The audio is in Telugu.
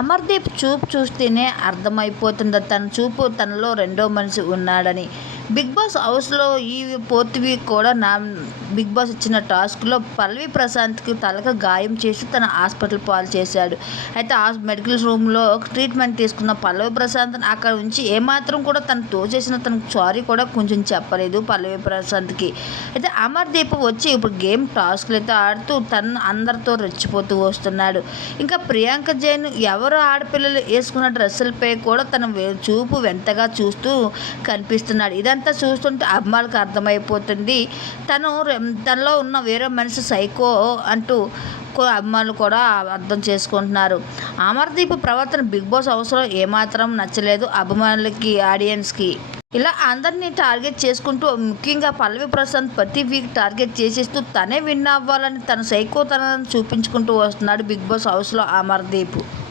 అమర్దీప్ చూపు చూస్తేనే అర్థమైపోతుంది? తన చూపు తనలో రెండో మనిషి ఉన్నాడని. బిగ్ బాస్ హౌస్లో ఈ ఫోర్త్ వీక్ కూడా నా బిగ్ బాస్ ఇచ్చిన టాస్క్లో పల్లవి ప్రశాంత్కి తలక గాయం చేసి తన హాస్పిటల్ పాలు చేశాడు. అయితే ఆ మెడికల్ రూమ్లో ట్రీట్మెంట్ తీసుకున్న పల్లవి ప్రశాంత్ అక్కడ ఉంచి ఏమాత్రం కూడా తను తోచేసిన తనకు సారీ కూడా కొంచెం చెప్పలేదు పల్లవి ప్రశాంత్కి. అయితే అమర్దీప్ వచ్చి ఇప్పుడు గేమ్ టాస్క్లు అయితే ఆడుతూ తను అందరితో రెచ్చిపోతూ వస్తున్నాడు. ఇంకా ప్రియాంక జైన్ ఎవరు ఆడపిల్లలు వేసుకున్న డ్రెస్సులపై కూడా తన చూపు వెంతగా చూస్తూ కనిపిస్తున్నాడు. ఇదంతా చూస్తుంటే అమ్మాయిలకు అర్థమైపోతుంది. తను రె- తనలో ఉన్న వేరే మనిషి సైకో అంటూ అమ్మాయిలు కూడా అర్థం చేసుకుంటున్నారు. అమర్దీప్ ప్రవర్తన బిగ్ బాస్ అవసరం ఏమాత్రం నచ్చలేదు అభిమానులకి ఆడియన్స్కి. ఇలా అందరినీ టార్గెట్ చేసుకుంటూ ముఖ్యంగా పల్లవి ప్రశాంత్ ప్రతి వీక్ టార్గెట్ చేసేస్తూ తనే విన్ అవ్వాలని తన సైకో చూపించుకుంటూ వస్తున్నాడు బిగ్ బాస్ హౌస్లో అమర్దీప్.